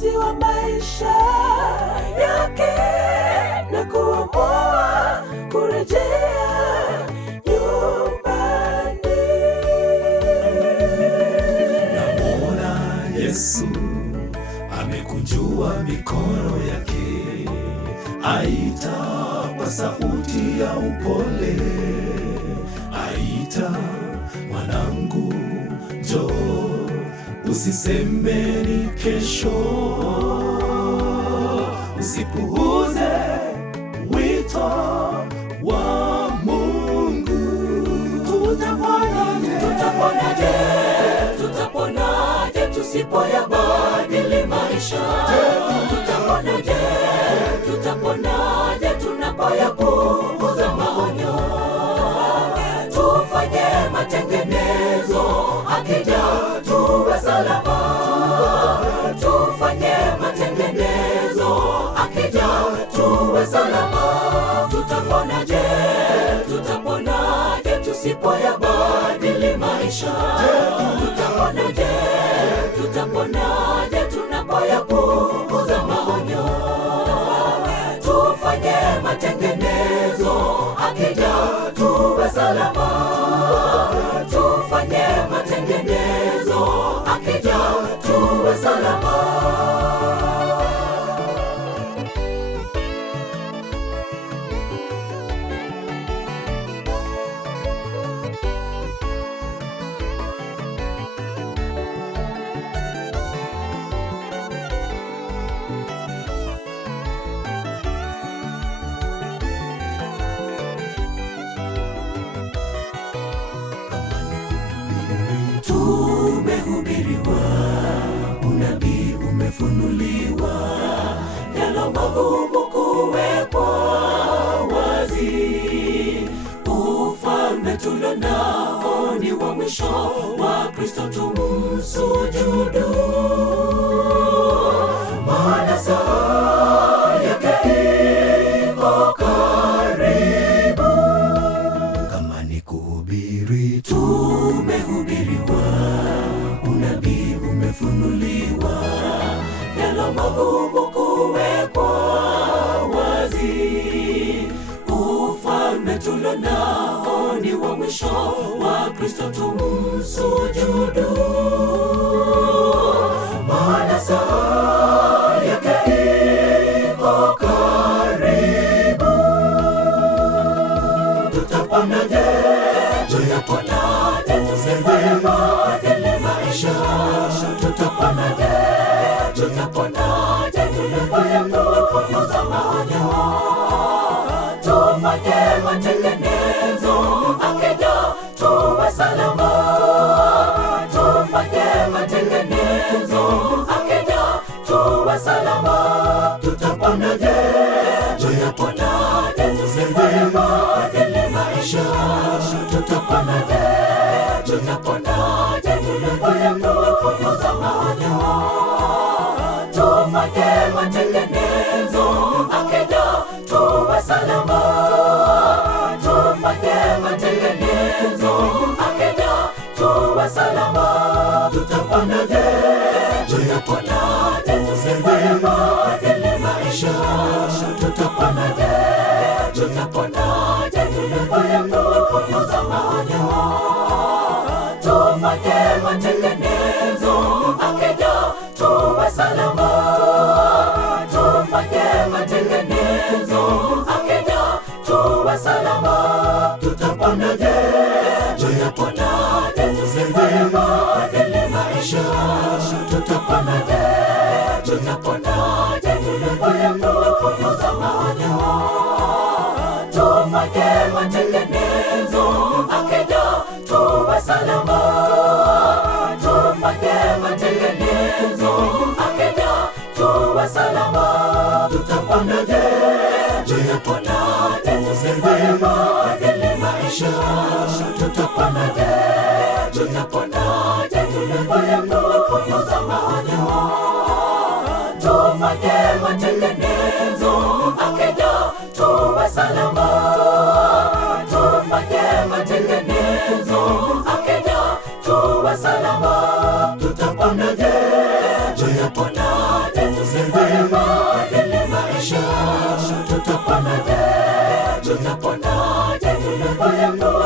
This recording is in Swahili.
Mwokozi wa maisha yake na kuamua kurejea nyumbani. Namwona Yesu amekunjua mikono yake, aita kwa sauti ya upole, aita mwanangu, njoo, usiseme ni kesho, usipuuze wito wa Mungu. Tutaponaje? Tutaponaje tusipoyabadili maisha? Tutaponaje tunapoyapuuza maonyo? Tufanye matengenezo, akija tuwe salama. Tufanye matengenezo, akija tuwe salama. Tutaponaje tusipoyabadili maisha? Tutaponaje tunapoyapuuza maonyo? Tufanye matengenezo, akija tuwe salama. Tufanye matengenezo, akija tuwe salama. Tumehubiriwa, unabii umefunuliwa, yalo magumu kuwekwa wazi. Ufalme tulionao ni wa mwisho, wa Kristo tumsujudu, maana saa yake iko karibu. Kama ni kuhubiri, tumehubiriwa, unabii umefunuliwa, yalo magumu kuwekwa wazi. Ufalme tulionao ni wa mwisho, wa Kristo tumsujudu, maana saa yake iko karibu. Tutaponaje tusipoyabadili maisha? Tutaponaje tunapoyapuuza maonyo? Tufanye matengenezo, akija tuwe salama. Tufanye matengenezo, akija tuwe salama. Tutaponaje tusipoyabadili maisha? Tutaponaje tunapoyapuuza maonyo? Tufanye matengenezo, akija tuwe salama. Tufanye matengenezo, akija tuwe salama. Tutaponaje tusipoyabadili maisha? Tutaponaje tunapoyapuuza maonyo? Tufanye matengenezo, akija tuwe salama. Tufanye matengenezo, akija tuwe salama. Tutaponaje tusipoyabadili maisha? Tutaponaje tunapoyapuuza maonyo? Tufanye matengenezo, akija tuwe salama. Tufanye matengenezo, akija tuwe salama. Tutaponaje tusipoyabadili maisha? Tutaponaje tunapoyapuuza maonyo? Tufanye matengenezo, akija tuwe salama. Tufanye matengenezo, akija tuwe salama. Tutaponaje tunaponaje tutaponaje tunapoyapo